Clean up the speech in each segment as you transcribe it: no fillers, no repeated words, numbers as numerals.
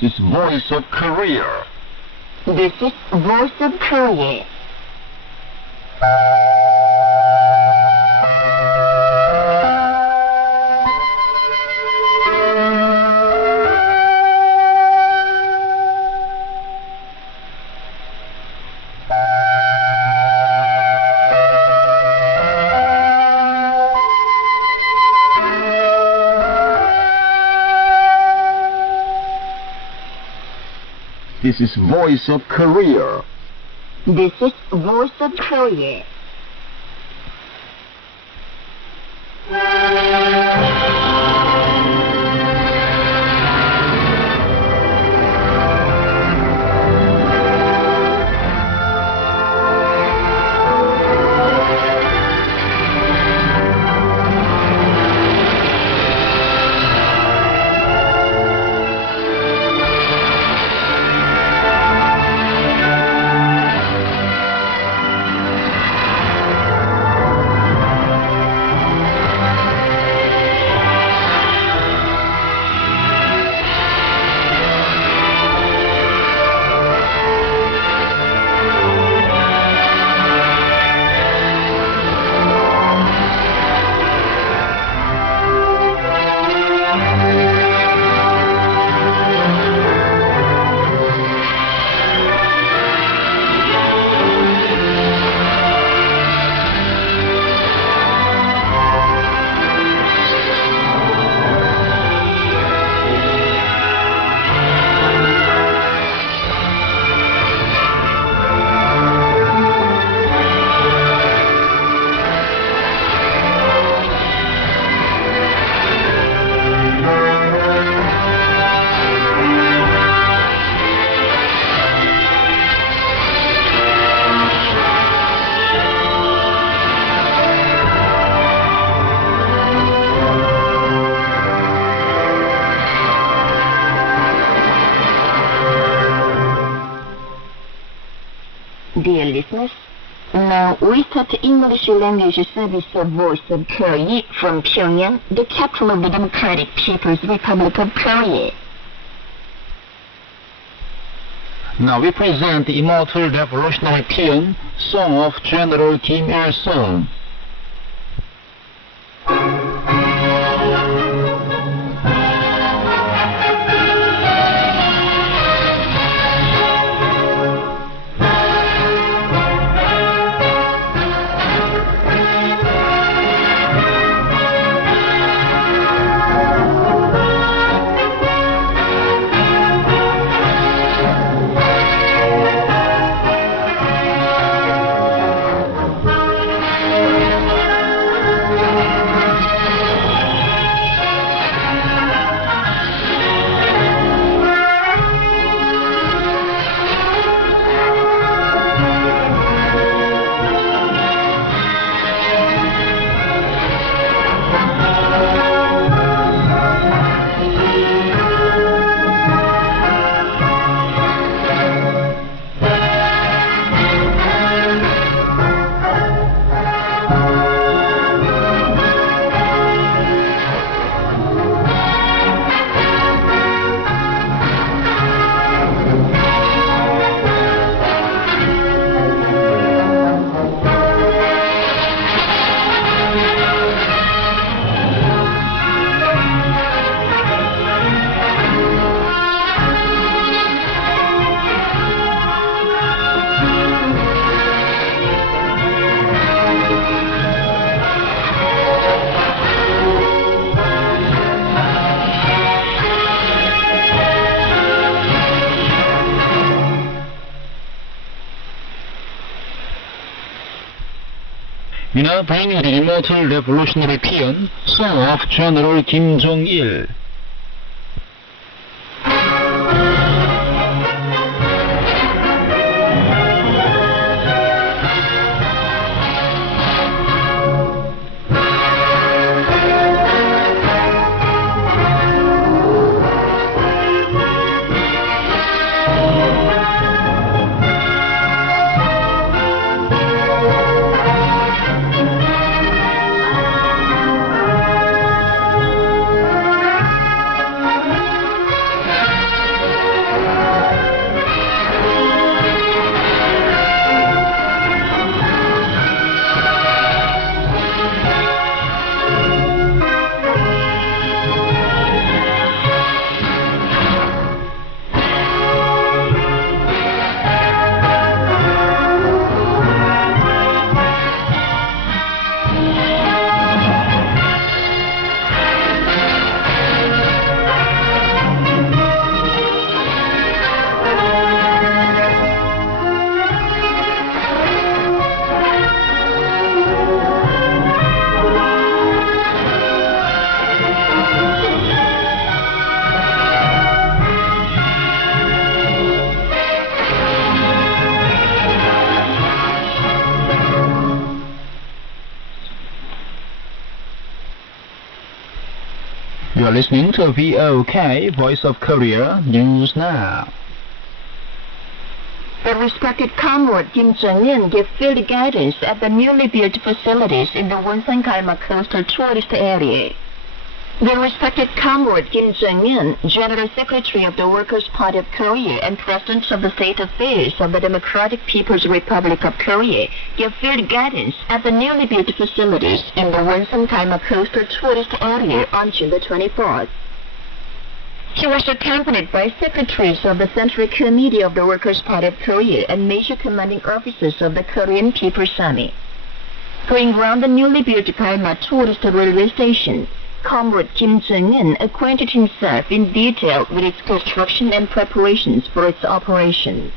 This is Voice of Korea. This is Voice of Korea. This is Voice of Korea. This is Voice of Korea. Dear listeners, now we start the English language service of Voice of Korea from Pyongyang, the capital of the Democratic People's Republic of Korea. Now we present the immortal revolutionary paean, Song of General Kim Il-sung. We now bring you the immortal revolutionary paean, Song of General Kim Jong-il. You are listening to VOK, Voice of Korea, News Now. The respected comrade Kim Jong-un gave field guidance at the newly built facilities in the Wonsan-Galma coastal tourist area. The respected comrade Kim Jong-un, General Secretary of the Workers' Party of Korea and President of the State Affairs of the Democratic People's Republic of Korea, gave field guidance at the newly built facilities in the Wonsan-Galma coastal tourist area on June the 24th. He was accompanied by secretaries of the Central Committee of the Workers' Party of Korea and major commanding officers of the Korean People's Army. Going around the newly built Galma tourist railway station, Comrade Kim Jong-un acquainted himself in detail with its construction and preparations for its operation.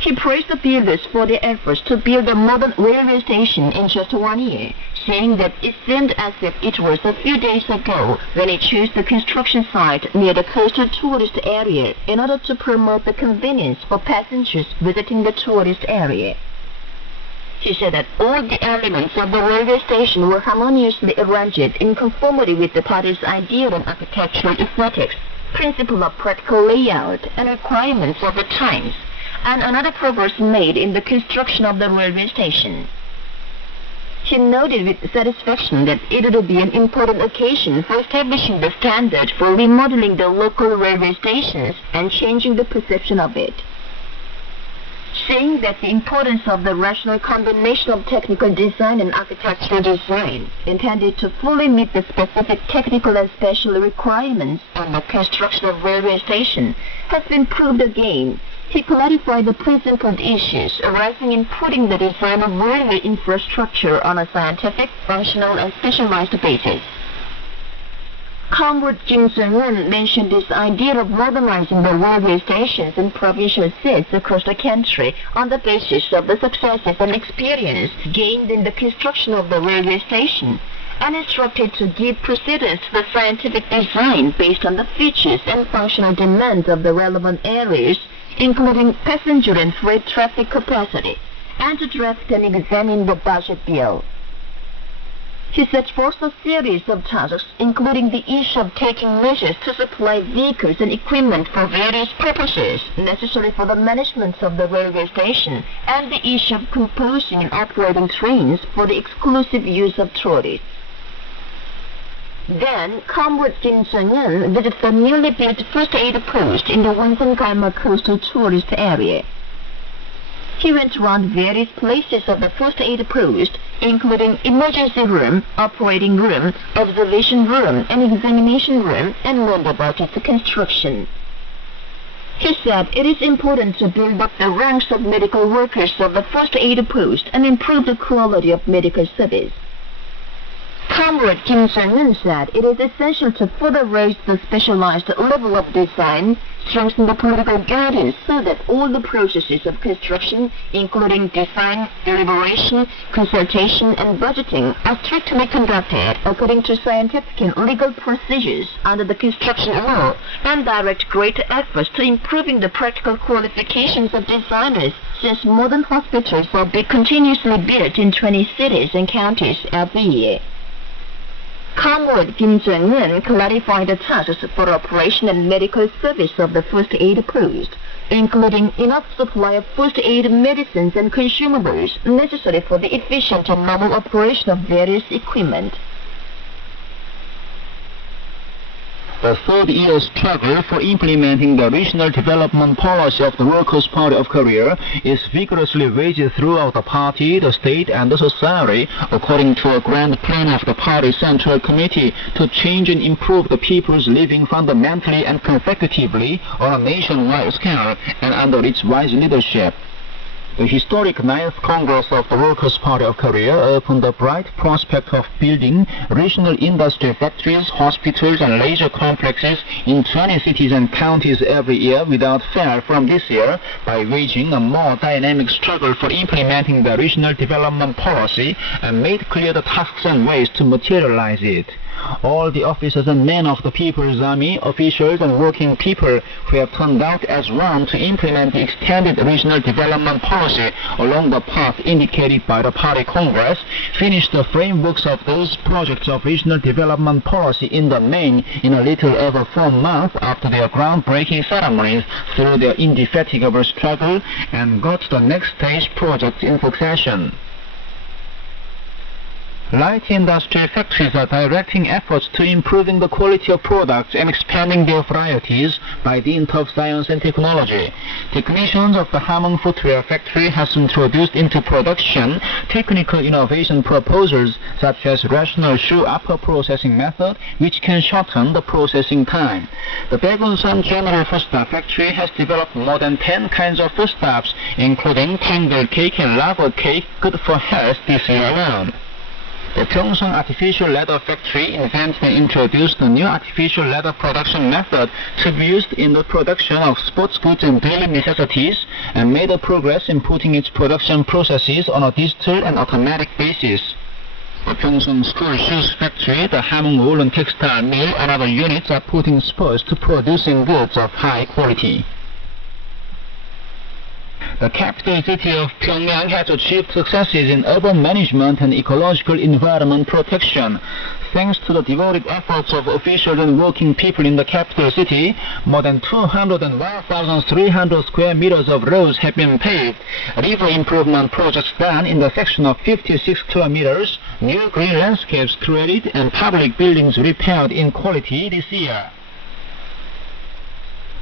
He praised the builders for their efforts to build a modern railway station in just 1 year, saying that it seemed as if it was a few days ago when he chose the construction site near the coastal tourist area in order to promote the convenience for passengers visiting the tourist area. He said that all the elements of the railway station were harmoniously arranged in conformity with the party's ideal and architectural aesthetics, principle of practical layout, and requirements of the times, and another progress made in the construction of the railway station. He noted with satisfaction that it would be an important occasion for establishing the standard for remodeling the local railway stations and changing the perception of it. Saying that the importance of the rational combination of technical design and architectural design intended to fully meet the specific technical and special requirements on the construction of railway station has been proved again. He clarified the principled issues arising in putting the design of railway infrastructure on a scientific, functional, and specialized basis. Comrade Kim Jong-un mentioned this idea of modernizing the railway stations in provincial seats across the country on the basis of the successes and experience gained in the construction of the railway station, and instructed to give precedence to the scientific design based on the features and functional demands of the relevant areas, including passenger and freight traffic capacity, and to draft and examine the budget bill. He set forth a series of tasks, including the issue of taking measures to supply vehicles and equipment for various purposes necessary for the management of the railway station, and the issue of composing and operating trains for the exclusive use of tourists. Then, Comrade Kim Jong-un visited the newly built first aid post in the Wonsan-Galma coastal tourist area. He went around various places of the first aid post, including emergency room, operating room, observation room, and examination room, and learned about its construction. He said it is important to build up the ranks of medical workers of the first aid post and improve the quality of medical service. Comrade Kim Jong-un said it is essential to further raise the specialized level of design, strengthen the political guidance so that all the processes of construction, including design, deliberation, consultation, and budgeting, are strictly conducted according to scientific and legal procedures under the construction law, and direct great efforts to improving the practical qualifications of designers, since modern hospitals will be continuously built in 20 cities and counties every year. Comrade Kim Jong-un clarified the tasks for operation and medical service of the first aid post, including enough supply of first aid medicines and consumables necessary for the efficient and normal operation of various equipment. The third year struggle for implementing the regional development policy of the Workers' Party of Korea is vigorously waged throughout the party, the state, and the society, according to a grand plan of the party's Central Committee to change and improve the people's living fundamentally and consecutively on a nationwide scale and under its wise leadership. The historic 9th Congress of the Workers' Party of Korea opened the bright prospect of building regional industry factories, hospitals, and leisure complexes in 20 cities and counties every year without fail from this year by waging a more dynamic struggle for implementing the regional development policy and made clear the tasks and ways to materialize it. all the officers and men of the People's Army, officials and working people who have turned out as one to implement the extended regional development policy along the path indicated by the Party Congress, finished the frameworks of those projects of regional development policy in the main in a little over 4 months after their groundbreaking ceremonies through their indefatigable struggle, and got the next stage projects in succession. Light industry factories are directing efforts to improving the quality of products and expanding their varieties by dint of science and technology. Technicians of the Hamong Footwear Factory has introduced into production technical innovation proposals such as rational shoe upper processing method, which can shorten the processing time. The Baegunsan General Foodstuff Factory has developed more than 10 kinds of foodstuffs, including tangle cake and lava cake, good for health this year alone. The Pyeongseong Artificial Leather Factory invented and introduced a new artificial leather production method to be used in the production of sports goods and daily necessities, and made a progress in putting its production processes on a digital and automatic basis. The Pyeongseong School Shoes Factory, the Hamong Woolen Textile Mill, and other units are putting spurs to producing goods of high quality. The capital city of Pyongyang has achieved successes in urban management and ecological environment protection. Thanks to the devoted efforts of officials and working people in the capital city, more than 201,300 square meters of roads have been paved, river improvement projects done in the section of 56 kilometers, new green landscapes created, and public buildings repaired in quality this year.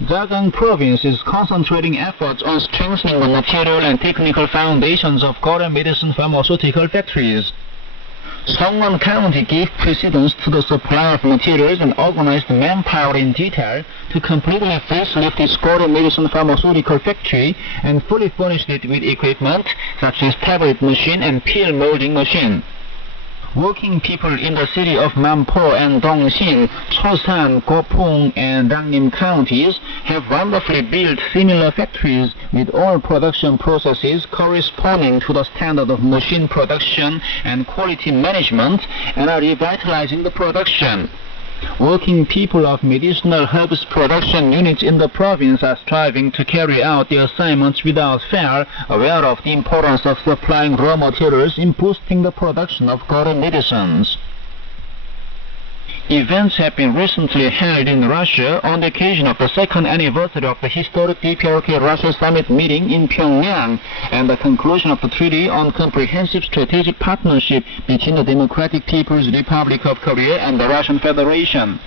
Jagang Province is concentrating efforts on strengthening the material and technical foundations of Korean medicine pharmaceutical factories. Seongwon County gave precedence to the supply of materials and organized manpower in detail to completely facelift its Korean medicine pharmaceutical factory and fully furnished it with equipment such as tablet machine and peel molding machine. Working people in the city of Nampo and Dongsin, Chosan, Gopong, and Rangnim counties have wonderfully built similar factories with all production processes corresponding to the standard of machine production and quality management, and are revitalizing the production. Working people of medicinal herbs production units in the province are striving to carry out their assignments without fail, aware of the importance of supplying raw materials in boosting the production of Korean medicines. Events have been recently held in Russia on the occasion of the second anniversary of the historic DPRK Russia Summit meeting in Pyongyang and the conclusion of the Treaty on Comprehensive Strategic Partnership between the Democratic People's Republic of Korea and the Russian Federation.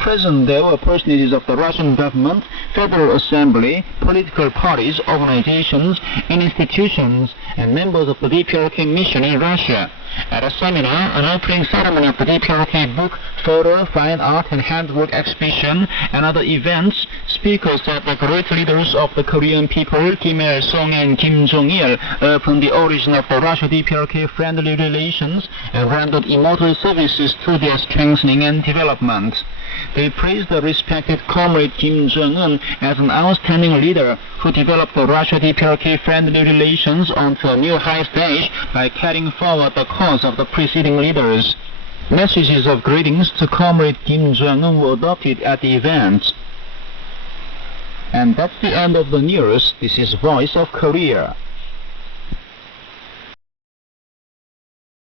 Present there were personages of the Russian government, Federal Assembly, political parties, organizations, and institutions, and members of the DPRK mission in Russia. At a seminar, an opening ceremony of the DPRK book, photo, fine art, and handwork exhibition, and other events, speakers said the great leaders of the Korean people, Kim Il-sung and Kim Jong-il, opened the origin of the Russia-DPRK friendly relations and rendered immortal services to their strengthening and development. They praised the respected comrade Kim Jong-un as an outstanding leader who developed the Russia-DPRK friendly relations onto a new high stage by carrying forward the cause of the preceding leaders. Messages of greetings to comrade Kim Jong-un were adopted at the event. And that's the end of the news. This is Voice of Korea.